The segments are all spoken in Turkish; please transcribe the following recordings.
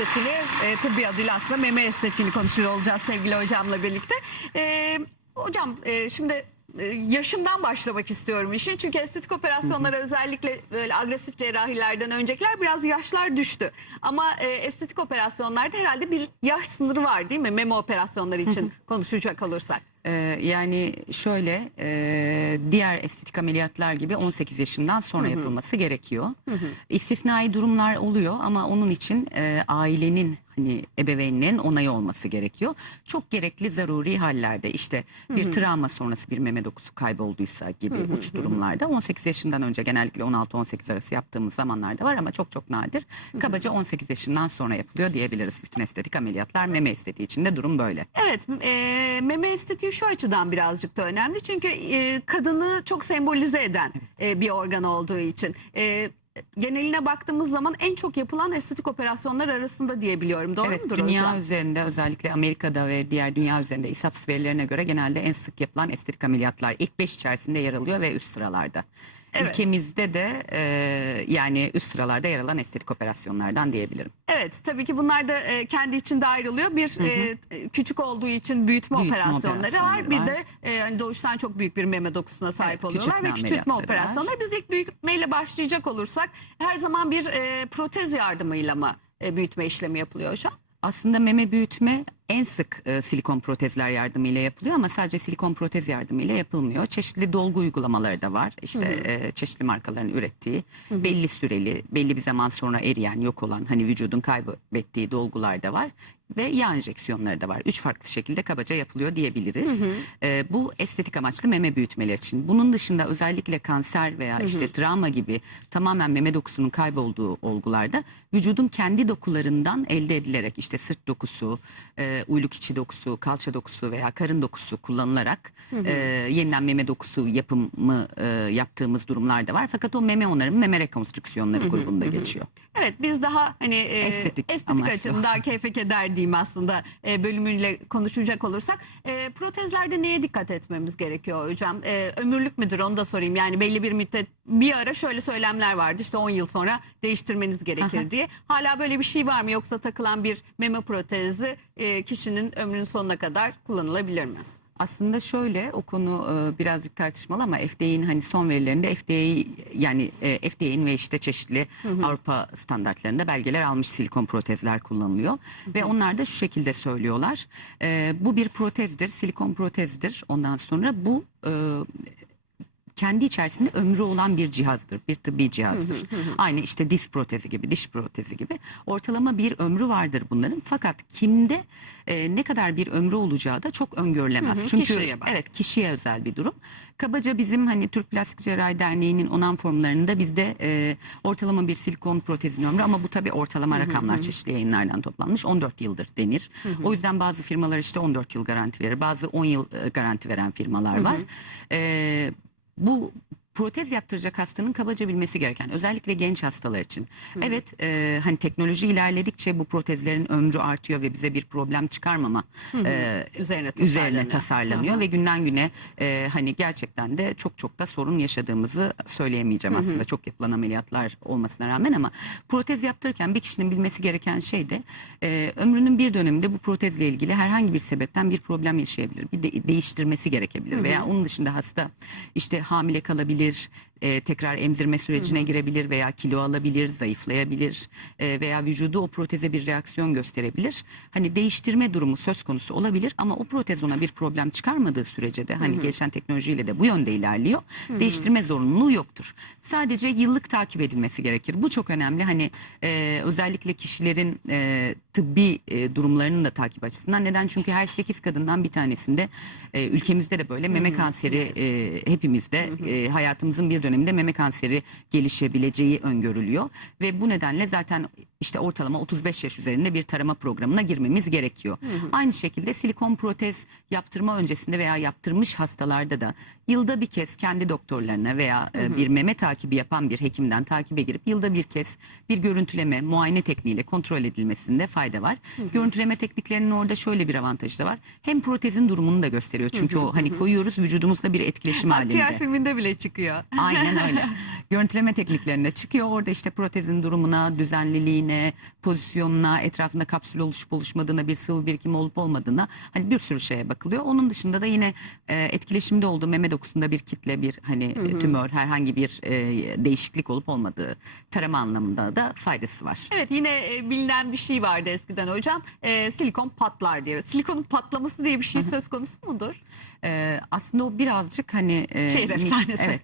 estetiğini, e, tıbbi adıyla aslında meme estetiğini konuşuyor olacağız sevgili hocamla birlikte. E, hocam e, şimdi e, yaşından başlamak istiyorum işin. Çünkü estetik operasyonlara özellikle böyle agresif cerrahilerden öncekiler biraz yaşlar düştü. Ama e, estetik operasyonlarda herhalde bir yaş sınırı var değil mi? Meme operasyonları için konuşacak olursak. Ee, yani şöyle e, diğer estetik ameliyatlar gibi 18 yaşından sonra yapılması gerekiyor. İstisnai durumlar oluyor ama onun için e, ailenin hani ebeveynlerin onayı olması gerekiyor. Çok gerekli zaruri hallerde işte bir travma sonrası bir meme dokusu kaybolduysa gibi uç durumlarda 18 yaşından önce genellikle 16-18 arası yaptığımız zamanlarda var ama çok çok nadir. Kabaca 18 yaşından sonra yapılıyor diyebiliriz bütün estetik ameliyatlar. Meme estetiği için de durum böyle. Evet, e, meme estetiği şu açıdan birazcık da önemli. Çünkü e, kadını çok sembolize eden e, bir organ olduğu için. E, geneline baktığımız zaman en çok yapılan estetik operasyonlar arasında diyebiliyorum. Doğru evet, mudur dünya hocam? üzerinde özellikle Amerika'da ve diğer dünya üzerinde ISAPS verilerine göre genelde en sık yapılan estetik ameliyatlar ilk 5 içerisinde yer alıyor ve üst sıralarda. Evet. Ülkemizde de e, yani üst sıralarda yer alan estetik operasyonlardan diyebilirim. Evet, tabii ki bunlar da e, kendi içinde ayrılıyor. Bir e, küçük olduğu için büyütme, Büyütme operasyonları var. operasyonları Bir var. de e, hani doğuştan çok büyük bir meme dokusuna sahip Evet, oluyorlar ve küçültme var. operasyonları. Biz ilk büyütmeyle başlayacak olursak her zaman bir e, protez yardımıyla mı e, büyütme işlemi yapılıyor hocam? Aslında meme büyütme en sık e, silikon protezler yardımıyla yapılıyor ama sadece silikon protez yardımıyla yapılmıyor. Çeşitli dolgu uygulamaları da var. İşte e, çeşitli markaların ürettiği belli süreli, belli bir zaman sonra eriyen, yok olan hani vücudun kaybettiği dolgular da var ve yağ enjeksiyonları da var. Üç farklı şekilde kabaca yapılıyor diyebiliriz. E, bu estetik amaçlı meme büyütmeler için. Bunun dışında özellikle kanser veya işte travma gibi tamamen meme dokusunun kaybolduğu olgularda vücudun kendi dokularından elde edilerek işte sırt dokusu, e, uyluk içi dokusu, kalça dokusu veya karın dokusu kullanılarak e, yeniden meme dokusu yapımı e, yaptığımız durumlar da var. Fakat o meme onarım meme rekonstrüksiyonları grubunda geçiyor. Evet biz daha hani e, Estetik estetik, açıdan daha keyfe keder diyeyim aslında e, bölümüyle konuşacak olursak. E, protezlerde neye dikkat etmemiz gerekiyor hocam? E, ömürlük müdür onu da sorayım. Yani belli bir müddet bir ara şöyle söylemler vardı işte 10 yıl sonra değiştirmeniz gerekir diye. Hala böyle bir şey var mı yoksa takılan bir meme protezi e, kişinin ömrünün sonuna kadar kullanılabilir mi? Aslında şöyle o konu e, birazcık tartışmalı ama FDA'nin hani son verilerinde FDA yani e, FDA'nin ve işte çeşitli Avrupa standartlarında belgeler almış silikon protezler kullanılıyor ve onlar da şu şekilde söylüyorlar. E, bu bir protezdir, silikon protezdir. Ondan sonra bu e, kendi içerisinde ömrü olan bir cihazdır. Bir tıbbi cihazdır. Aynı işte diz protezi gibi, diş protezi gibi. Ortalama bir ömrü vardır bunların. Fakat kimde e, ne kadar bir ömrü olacağı da çok öngörülemez. Hı hı, Çünkü kişiye bağlı. evet kişiye özel bir durum. Kabaca bizim hani Türk Plastik Cerrahi Derneği'nin onan formlarında bizde e, ortalama bir silikon protezin ömrü ama bu tabii ortalama rakamlar çeşitli yayınlardan toplanmış 14 yıldır denir. O yüzden bazı firmalar işte 14 yıl garanti verir. Bazı 10 yıl e, garanti veren firmalar var. E, bu protez yaptıracak hastanın kabaca bilmesi gereken özellikle genç hastalar için. Evet e, hani teknoloji ilerledikçe bu protezlerin ömrü artıyor ve bize bir problem çıkarmama e, Üzerine üzerine tasarlanıyor. tasarlanıyor Hı hı. ve günden güne e, hani gerçekten de çok çok da sorun yaşadığımızı söyleyemeyeceğim aslında çok yapılan ameliyatlar olmasına rağmen ama protez yaptırırken bir kişinin bilmesi gereken şey de e, ömrünün bir döneminde bu protezle ilgili herhangi bir sebepten bir problem yaşayabilir. Bir de, değiştirmesi gerekebilir veya onun dışında hasta işte hamile kalabilir poder e, tekrar emzirme sürecine girebilir veya kilo alabilir, zayıflayabilir e, veya vücudu o proteze bir reaksiyon gösterebilir. Hani değiştirme durumu söz konusu olabilir ama o protez ona bir problem çıkarmadığı sürece de hani gelişen teknolojiyle de bu yönde ilerliyor. Değiştirme zorunluluğu yoktur. Sadece yıllık takip edilmesi gerekir. Bu çok önemli. Hani e, özellikle kişilerin e, tıbbi e, durumlarının da takip açısından. Neden? Çünkü her 8 kadından bir tanesinde e, ülkemizde de böyle meme kanseri e, hepimizde e, hayatımızın bir döneminde meme kanseri gelişebileceği öngörülüyor ve bu nedenle zaten işte ortalama 35 yaş üzerinde bir tarama programına girmemiz gerekiyor. Aynı şekilde silikon protez yaptırma öncesinde veya yaptırmış hastalarda da yılda bir kez kendi doktorlarına veya e, bir meme takibi yapan bir hekimden takibe girip yılda bir kez bir görüntüleme, muayene tekniğiyle kontrol edilmesinde fayda var. Görüntüleme tekniklerinin orada şöyle bir avantajı da var. Hem protezin durumunu da gösteriyor. Çünkü o hani koyuyoruz vücudumuzda bir etkileşim halinde. Akciğer filminde bile çıkıyor. Aynen Aynen öyle. Görüntüleme tekniklerine çıkıyor. Orada işte protezin durumuna, düzenliliğine, pozisyonuna, etrafında kapsül oluşup oluşmadığına, bir sıvı birikimi olup olmadığına hani bir sürü şeye bakılıyor. Onun dışında da yine e, etkileşimde olduğu meme dokusunda bir kitle, bir hani e, tümör, herhangi bir e, değişiklik olup olmadığı tarama anlamında da faydası var. Evet yine e, bilinen bir şey vardı eskiden hocam. E, silikon patlar diye. Silikonun patlaması diye bir şey söz konusu mudur? Ee, aslında o birazcık hani e, Şehir efsanesi. evet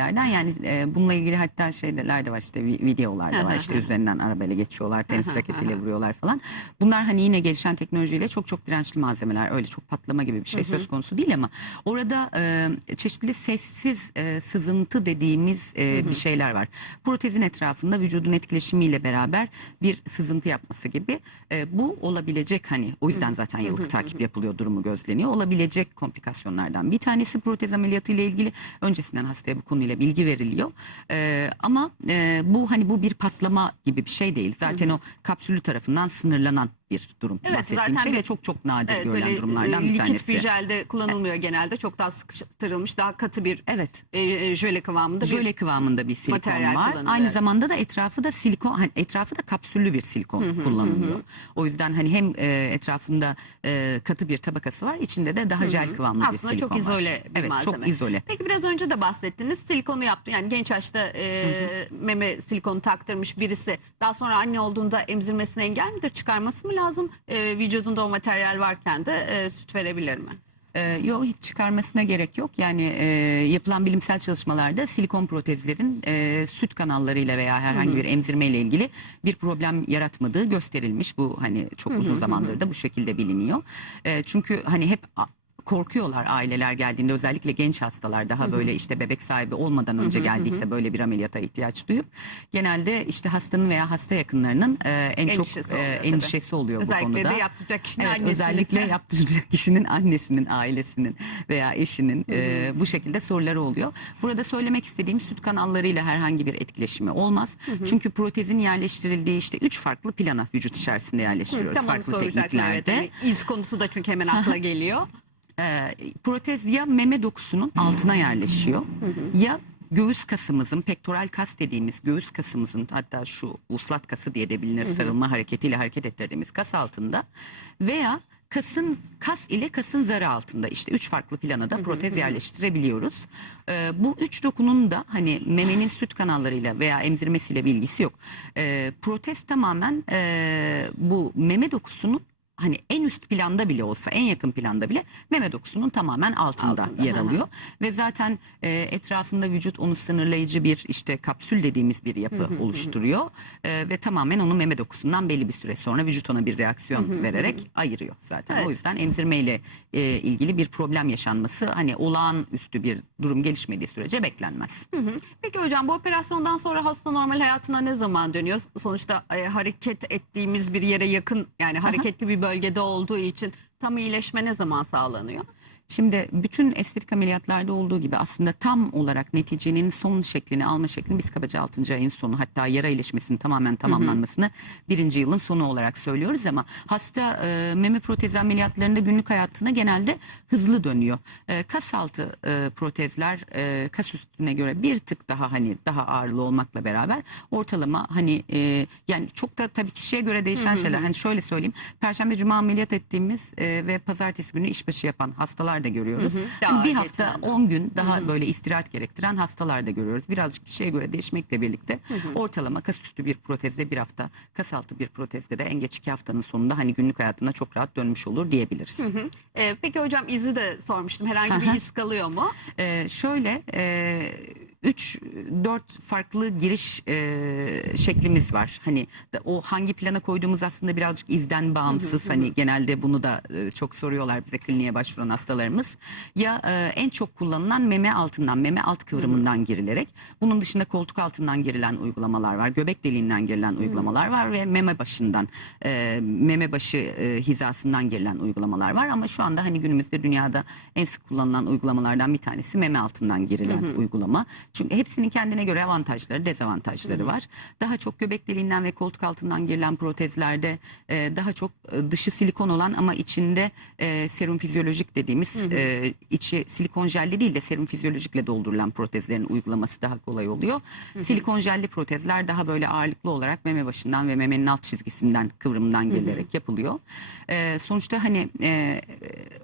efsanelerden yani e, bununla ilgili hatta şeyler de var işte vi- videolar da var. İşte üzerinden arabayla geçiyorlar tenis raketiyle vuruyorlar falan. Bunlar hani yine gelişen teknolojiyle çok çok dirençli malzemeler. Öyle çok patlama gibi bir şey söz konusu değil ama orada e, çeşitli sessiz e, sızıntı dediğimiz e, bir şeyler var. Protezin etrafında vücudun etkileşimiyle beraber bir sızıntı yapması gibi. E, bu olabilecek hani o yüzden zaten yıllık takip yapılıyor durumu gözleniyor. Olabilecek komplikasyonlardan bir tanesi protez ameliyatı ile ilgili. Öncesinden hastaya bu konuyla bilgi veriliyor. E, ama e, bu hani bu bir patlama gibi bir şey değil. Zaten o kapsülü tarafından sınırlanan bir durum Evet, bahsettiğim zaten şey bir- ve çok çok nadir Evet görülen durumlardan e, bir likit tanesi. bir jelde kullanılmıyor genelde. Çok daha sıkıştırılmış, daha katı bir Evet. e, e, jöle kıvamında bir Jöle kıvamında bir silikon var. Aynı zamanda da etrafı da silikon, hani etrafı da kapsüllü bir silikon kullanılıyor. O yüzden hani hem e, etrafında e, katı bir tabakası var, içinde de daha jel kıvamlı bir Aslında silikon çok var. izole bir Evet, malzeme. çok izole. Peki biraz önce de bahsettiniz. Silikonu yaptı. Yani genç yaşta e, meme silikonu taktırmış birisi daha sonra anne olduğunda emzirmesine engel midir? Çıkarması mı lazım? E, vücudunda o materyal varken de e, süt verebilir mi? Ee, yok hiç çıkarmasına gerek yok. Yani e, yapılan bilimsel çalışmalarda silikon protezlerin e, süt kanallarıyla veya herhangi bir emzirmeyle ilgili bir problem yaratmadığı gösterilmiş. Bu hani çok uzun zamandır da bu şekilde biliniyor. E, çünkü hani hep a- korkuyorlar aileler geldiğinde özellikle genç hastalar daha böyle işte bebek sahibi olmadan önce geldiyse böyle bir ameliyata ihtiyaç duyup genelde işte hastanın veya hasta yakınlarının e, en Endişesi çok e, oluyor tabii. endişesi oluyor bu Özellikle konuda. de yaptıracak kişinin Evet annesinin. özellikle yaptıracak kişinin annesinin, ailesinin veya eşinin e, bu şekilde soruları oluyor. Burada söylemek istediğim süt kanallarıyla herhangi bir etkileşimi olmaz. Çünkü protezin yerleştirildiği işte üç farklı plana vücut içerisinde yerleştiriyoruz. Tam onu farklı soracaktım. Evet, tekniklerde. hani iz konusu da çünkü hemen akla geliyor. Ee, protez ya meme dokusunun altına yerleşiyor ya göğüs kasımızın pektoral kas dediğimiz göğüs kasımızın hatta şu uslat kası diye de bilinir sarılma hareketiyle hareket ettirdiğimiz kas altında veya kasın kas ile kasın zarı altında işte üç farklı plana da protez yerleştirebiliyoruz. Ee, bu üç dokunun da hani memenin süt kanallarıyla veya emzirmesiyle bir ilgisi yok. Ee, protez tamamen e, bu meme dokusunun hani en üst planda bile olsa en yakın planda bile meme dokusunun tamamen altında, Altında, yer alıyor ve zaten e, etrafında vücut onu sınırlayıcı bir işte kapsül dediğimiz bir yapı oluşturuyor E, ve tamamen onu meme dokusundan belli bir süre sonra vücut ona bir reaksiyon vererek ayırıyor zaten. Evet. O yüzden emzirmeyle e, ilgili bir problem yaşanması hani olağanüstü bir durum gelişmediği sürece beklenmez. Hı hı. Peki hocam bu operasyondan sonra hasta normal hayatına ne zaman dönüyor? Sonuçta e, hareket ettiğimiz bir yere yakın yani hareketli bir bölgede olduğu için tam iyileşme ne zaman sağlanıyor? Şimdi bütün estetik ameliyatlarda olduğu gibi aslında tam olarak neticenin son şeklini alma şeklini biz kabaca 6. ayın sonu hatta yara iyileşmesinin tamamen tamamlanmasını birinci yılın sonu olarak söylüyoruz ama hasta e, meme protezi ameliyatlarında günlük hayatına genelde hızlı dönüyor. E, kas altı e, protezler e, kas üstüne göre bir tık daha hani daha ağırlı olmakla beraber ortalama hani e, yani çok da tabii kişiye göre değişen şeyler. Hani şöyle söyleyeyim. Perşembe cuma ameliyat ettiğimiz e, ve pazartesi günü işbaşı yapan hastalar da görüyoruz. Hı hı. Daha bir hafta getiren de. 10 gün daha böyle istirahat gerektiren hastalar da görüyoruz. Birazcık kişiye göre değişmekle birlikte ortalama kas üstü bir protezde bir hafta, kas altı bir protezde de en geç iki haftanın sonunda hani günlük hayatına çok rahat dönmüş olur diyebiliriz. Hı. E, peki hocam izi de sormuştum. Herhangi Hı bir hı. iz kalıyor mu? Ee, şöyle 3-4 farklı giriş e, şeklimiz var. Hani o hangi plana koyduğumuz aslında birazcık izden bağımsız. Hani genelde bunu da e, çok soruyorlar bize kliniğe başvuran hastalarımız. Ya e, en çok kullanılan meme altından, meme alt kıvrımından girilerek. Bunun dışında koltuk altından girilen uygulamalar var. Göbek deliğinden girilen uygulamalar var ve meme başından, e, meme başı e, hizasından girilen uygulamalar var. Ama şu anda hani günümüzde dünyada en sık kullanılan uygulamalardan bir tanesi meme altından girilen uygulama. Çünkü hepsinin kendine göre avantajları, dezavantajları var. Daha çok göbek deliğinden ve koltuk altından girilen protezlerde e, daha çok e, dışı silikon olan ama içinde e, serum fizyolojik dediğimiz e, içi silikon jelli değil de serum fizyolojikle doldurulan protezlerin uygulaması daha kolay oluyor. Silikon jelli protezler daha böyle ağırlıklı olarak meme başından ve memenin alt çizgisinden kıvrımından girilerek yapılıyor. E, sonuçta hani e,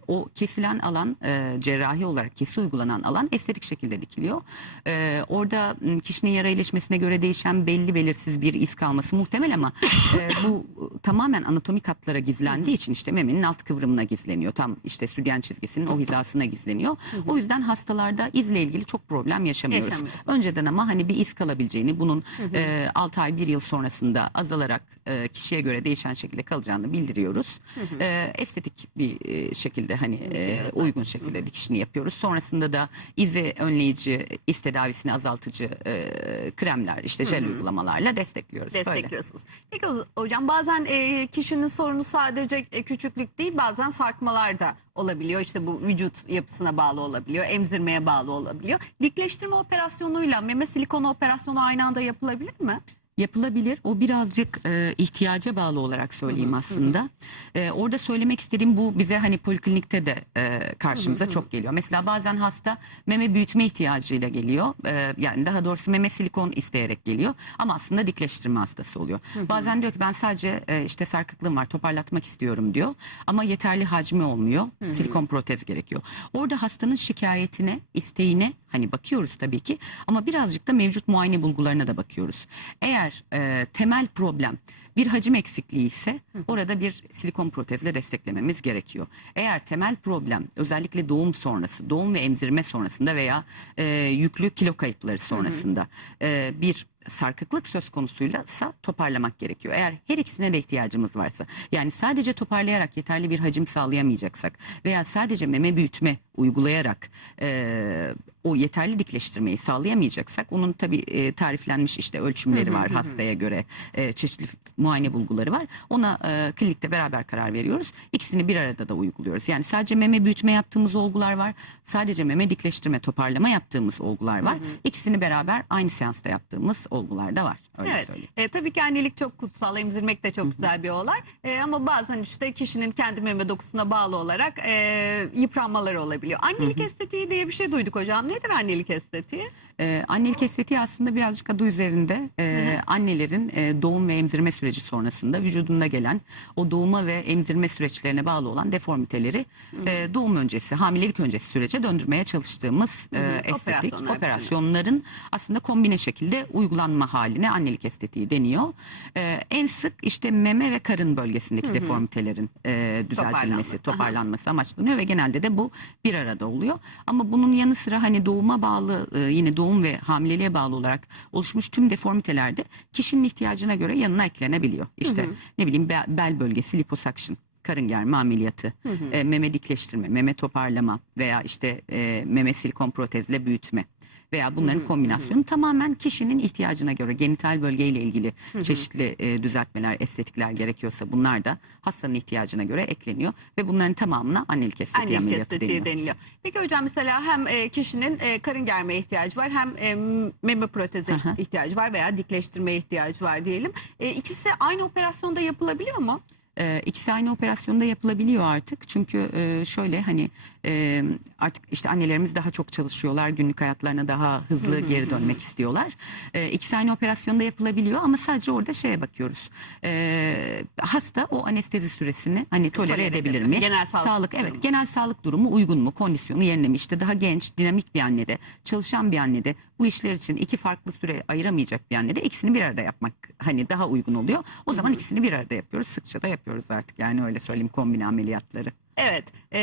o kesilen alan e, cerrahi olarak kesi uygulanan alan estetik şekilde dikiliyor. E, orada m, kişinin yara iyileşmesine göre değişen belli belirsiz bir iz kalması muhtemel ama e, bu tamamen anatomik hatlara gizlendiği için işte memenin alt kıvrımına gizleniyor. Tam işte sütyen çizgisinin o hizasına gizleniyor. O yüzden hastalarda izle ilgili çok problem yaşamıyoruz. Yaşamıyoruz. Önceden ama hani bir iz kalabileceğini, bunun e, 6 ay 1 yıl sonrasında azalarak e, kişiye göre değişen şekilde kalacağını bildiriyoruz. E, estetik bir e, şekilde hani e, uygun şekilde dikişini yapıyoruz. Sonrasında da izi önleyici, iz tedavisini azaltıcı e, kremler, işte jel uygulamalarla destekliyoruz. Böyle. destekliyorsunuz. Peki o- hocam bazen e, kişinin sorunu sadece e, küçüklük değil bazen sarkmalar da olabiliyor. İşte bu vücut yapısına bağlı olabiliyor, emzirmeye bağlı olabiliyor. Dikleştirme operasyonuyla meme silikonu operasyonu aynı anda yapılabilir mi? Yapılabilir. O birazcık e, ihtiyaca bağlı olarak söyleyeyim aslında. E, orada söylemek istediğim bu bize hani poliklinikte de e, karşımıza çok geliyor. Mesela bazen hasta meme büyütme ihtiyacıyla geliyor. E, yani daha doğrusu meme silikon isteyerek geliyor. Ama aslında dikleştirme hastası oluyor. Bazen diyor ki ben sadece e, işte sarkıklığım var toparlatmak istiyorum diyor. Ama yeterli hacmi olmuyor. Silikon protez gerekiyor. Orada hastanın şikayetine, isteğine hani bakıyoruz tabii ki. Ama birazcık da mevcut muayene bulgularına da bakıyoruz. Eğer e, temel problem bir hacim eksikliği ise orada bir silikon protezle desteklememiz gerekiyor. Eğer temel problem özellikle doğum sonrası, doğum ve emzirme sonrasında veya e, yüklü kilo kayıpları sonrasında e, bir sarkıklık söz konusuysa toparlamak gerekiyor. Eğer her ikisine de ihtiyacımız varsa yani sadece toparlayarak yeterli bir hacim sağlayamayacaksak veya sadece meme büyütme uygulayarak e, o yeterli dikleştirmeyi sağlayamayacaksak onun tabii e, tariflenmiş işte ölçümleri var hastaya göre e, çeşitli muayene bulguları var. Ona e, klinikte beraber karar veriyoruz. İkisini bir arada da uyguluyoruz. Yani sadece meme büyütme yaptığımız olgular var. Sadece meme dikleştirme toparlama yaptığımız olgular var. İkisini beraber aynı seansta yaptığımız olgular da var. Öyle evet. söyleyeyim. E, tabii ki annelik çok kutsal, emzirmek de çok güzel bir olay. E, ama bazen işte kişinin kendi meme dokusuna bağlı olarak e, yıpranmaları olabiliyor. Annelik estetiği diye bir şey duyduk hocam. Nedir annelik estetiği? Ee, annelik estetiği aslında birazcık adı üzerinde e, annelerin e, doğum ve emzirme süreci sonrasında vücudunda gelen o doğuma ve emzirme süreçlerine bağlı olan deformiteleri e, doğum öncesi, hamilelik öncesi sürece döndürmeye çalıştığımız e, estetik Operasyonlar operasyonların aslında kombine şekilde uygulanma haline annelik estetiği deniyor. E, en sık işte meme ve karın bölgesindeki deformitelerin e, düzeltilmesi, Toparlanması. toparlanması amaçlanıyor ve genelde de bu bir arada oluyor. Ama bunun yanı sıra hani doğuma bağlı e, yine doğum ve hamileliğe bağlı olarak oluşmuş tüm deformitelerde kişinin ihtiyacına göre yanına eklenebiliyor. İşte ne bileyim be- bel bölgesi liposuction karın germe ameliyatı, e, meme dikleştirme, meme toparlama veya işte e, meme silikon protezle büyütme veya bunların kombinasyonu tamamen kişinin ihtiyacına göre genital bölgeyle ilgili çeşitli e, düzeltmeler, estetikler gerekiyorsa bunlar da hastanın ihtiyacına göre ekleniyor ve bunların tamamına annelik estetiği Annelik ameliyatı estetiği deniyor. deniliyor. Peki hocam mesela hem e, kişinin e, karın germeye ihtiyacı var hem e, meme proteze hı. ihtiyacı var veya dikleştirmeye ihtiyacı var diyelim. E, ikisi aynı operasyonda yapılabiliyor mu? E, ikisi aynı operasyonda yapılabiliyor artık. Çünkü e, şöyle hani e, artık işte annelerimiz daha çok çalışıyorlar. Günlük hayatlarına daha hızlı geri dönmek istiyorlar. E, ikisi aynı operasyonda yapılabiliyor ama sadece orada şeye bakıyoruz. E, hasta o anestezi süresini hani tolere, Tolere edebilir edebilir. mi? Genel sağlık durumu. evet genel sağlık durumu uygun mu? Kondisyonu yerine mi? İşte daha genç, dinamik bir annede, çalışan bir annede bu işler için iki farklı süre ayıramayacak bir annede ikisini bir arada yapmak hani daha uygun oluyor. O zaman ikisini bir arada yapıyoruz. Sıkça da yapıyoruz artık yani öyle söyleyeyim kombine ameliyatları. Evet. E,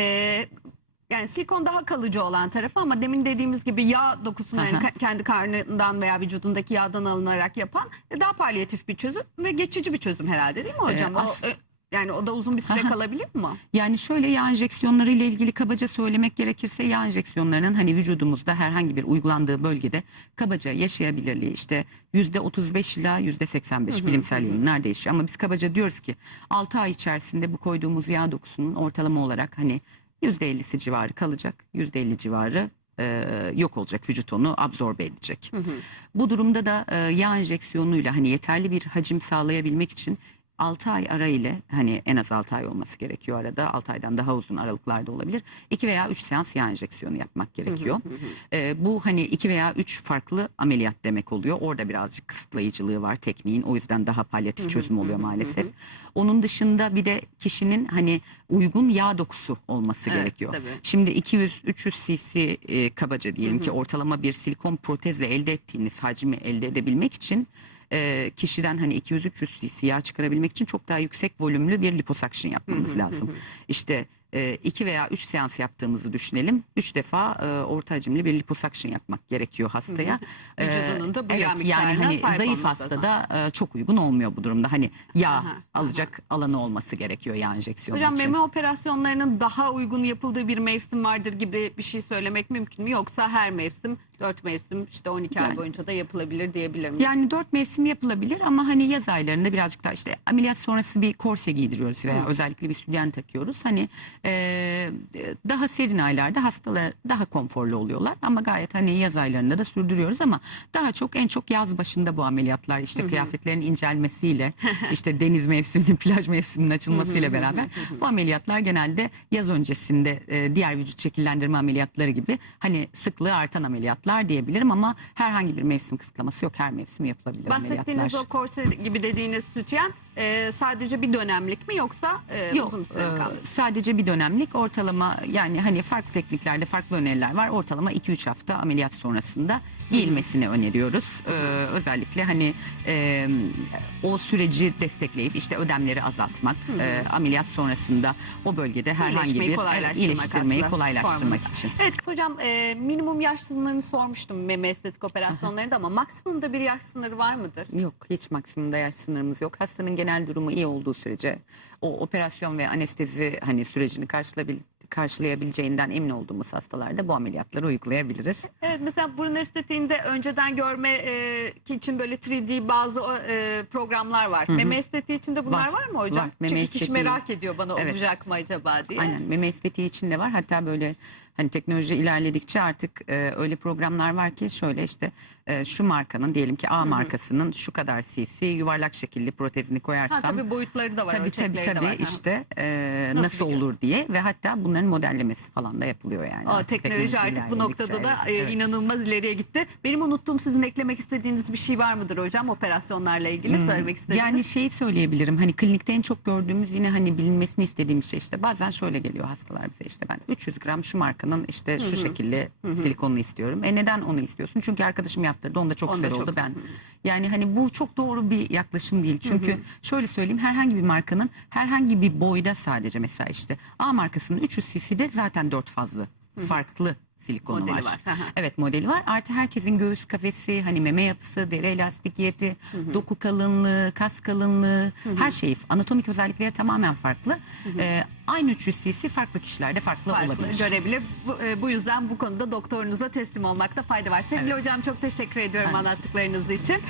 yani silikon daha kalıcı olan tarafı ama demin dediğimiz gibi yağ dokusunu yani kendi karnından veya vücudundaki yağdan alınarak yapan e, daha palyatif bir çözüm ve geçici bir çözüm herhalde değil mi hocam? Ee, O, as- e, yani o da uzun bir süre kalabilir mi? Yani şöyle yağ enjeksiyonları ile ilgili kabaca söylemek gerekirse yağ enjeksiyonlarının hani vücudumuzda herhangi bir uygulandığı bölgede kabaca yaşayabilirliği işte yüzde 35 ila yüzde 85 bilimsel yayınlar değişiyor. Ama biz kabaca diyoruz ki 6 ay içerisinde bu koyduğumuz yağ dokusunun ortalama olarak hani yüzde 50'si civarı kalacak, yüzde 50 civarı e, yok olacak. Vücut onu absorbe edecek. Bu durumda da e, yağ enjeksiyonuyla hani yeterli bir hacim sağlayabilmek için 6 ay ara ile hani en az 6 ay olması gerekiyor arada 6 aydan daha uzun aralıklarda olabilir. 2 veya 3 seans yağ enjeksiyonu yapmak gerekiyor. E, bu hani 2 veya 3 farklı ameliyat demek oluyor. Orada birazcık kısıtlayıcılığı var tekniğin. O yüzden daha palyatif çözüm oluyor maalesef. Onun dışında bir de kişinin hani uygun yağ dokusu olması Evet, gerekiyor. tabii. Şimdi 200-300 cc e, kabaca diyelim ki ortalama bir silikon protezle elde ettiğiniz hacmi elde edebilmek için e, kişiden hani 200-300 cc yağ çıkarabilmek için çok daha yüksek volümlü bir liposuction yapmamız lazım. İşte 2 veya 3 seans yaptığımızı düşünelim. 3 defa e, orta hacimli bir liposuction yapmak gerekiyor hastaya. E, Vücudunun da bu yağ evet, yani hani zayıf hastada e, çok uygun olmuyor bu durumda. Hani yağ Aha, alacak alanı olması gerekiyor yağ enjeksiyonu Hocam için. meme operasyonlarının daha uygun yapıldığı bir mevsim vardır gibi bir şey söylemek mümkün mü? Yoksa her mevsim 4 mevsim işte 12 ay Yani- boyunca da yapılabilir diyebilir miyiz? Yani dört mevsim yapılabilir ama hani yaz aylarında birazcık daha işte ameliyat sonrası bir korse giydiriyoruz veya özellikle bir sütyen takıyoruz. Hani e, daha serin aylarda hastalar daha konforlu oluyorlar. Ama gayet hani yaz aylarında da sürdürüyoruz ama daha çok en çok yaz başında bu ameliyatlar işte kıyafetlerin incelmesiyle işte deniz mevsiminin plaj mevsiminin açılmasıyla beraber bu ameliyatlar genelde yaz öncesinde e, diğer vücut şekillendirme ameliyatları gibi hani sıklığı artan ameliyatlar diyebilirim. Ama herhangi bir mevsim kısıtlaması yok. Her mevsim yapılabilir Bahsettiğiniz ameliyatlar. o korse gibi dediğiniz sütyen e, sadece bir dönemlik mi yoksa e, Yok, uzun süre e, sadece bir dönemlik ortalama yani hani farklı tekniklerde farklı öneriler var. Ortalama 2-3 hafta ameliyat sonrasında giyilmesini öneriyoruz. E, özellikle hani e, o süreci destekleyip işte ödemleri azaltmak, e, ameliyat sonrasında o bölgede herhangi İyileşmeyi bir kolaylaştırmak iyileştirmeyi aslında kolaylaştırmak için. Evet hocam e, minimum yaş sınırını sormuştum meme estetik operasyonlarında ama maksimumda bir yaş sınırı var mıdır? Yok hiç maksimumda yaş sınırımız yok. Hastanın genel durumu iyi olduğu sürece o operasyon ve anestezi hani sürecini karşılayabil karşılayabileceğinden emin olduğumuz hastalarda bu ameliyatları uygulayabiliriz. Evet mesela burun estetiğinde önceden görme e, için böyle 3D bazı e, programlar var. Meme estetiği için de bunlar var, Var, mı hocam? var. Meme Çünkü kişi estetiği- merak ediyor bana Evet. olacak mı acaba diye. Aynen meme estetiği için de var. Hatta böyle hani teknoloji ilerledikçe artık e, öyle programlar var ki şöyle işte e, şu markanın diyelim ki A markasının şu kadar cc yuvarlak şekilli protezini koyarsam Ha tabii boyutları da var, Tabii tabii tabii var. İşte e, Nasıl nasıl, olur diye ve hatta bunların modellemesi falan da yapılıyor yani. Aa, Artık teknoloji artık bu noktada da evet, e, evet. inanılmaz ileriye gitti. Benim unuttuğum sizin eklemek istediğiniz bir şey var mıdır hocam operasyonlarla ilgili söylemek istediğiniz? Hmm. Yani şeyi söyleyebilirim hani klinikte en çok gördüğümüz yine hani bilinmesini istediğimiz şey işte bazen şöyle geliyor hastalar bize işte ben 300 gram şu markanın işte şu şekilde silikonlu istiyorum. E neden onu istiyorsun? Çünkü arkadaşım yaptırdı onda çok Onda güzel çok- oldu ben. Yani hani bu çok doğru bir yaklaşım değil. Çünkü şöyle söyleyeyim herhangi bir markanın herhangi bir boyda sadece mesela işte A markasının 300 cc'de zaten 4 fazlı farklı silikonu Modeli var. var. Hı hı. Evet modeli var. Artı herkesin göğüs kafesi, hani meme yapısı, deri elastikiyeti, doku kalınlığı, kas kalınlığı, her şey anatomik özellikleri tamamen farklı. Ee, aynı 300 cc farklı kişilerde farklı, farklı olabilir. görebilir. Bu, e, bu yüzden bu konuda doktorunuza teslim olmakta fayda var. Sevgili Evet. hocam çok teşekkür ediyorum Ben anlattıklarınız için.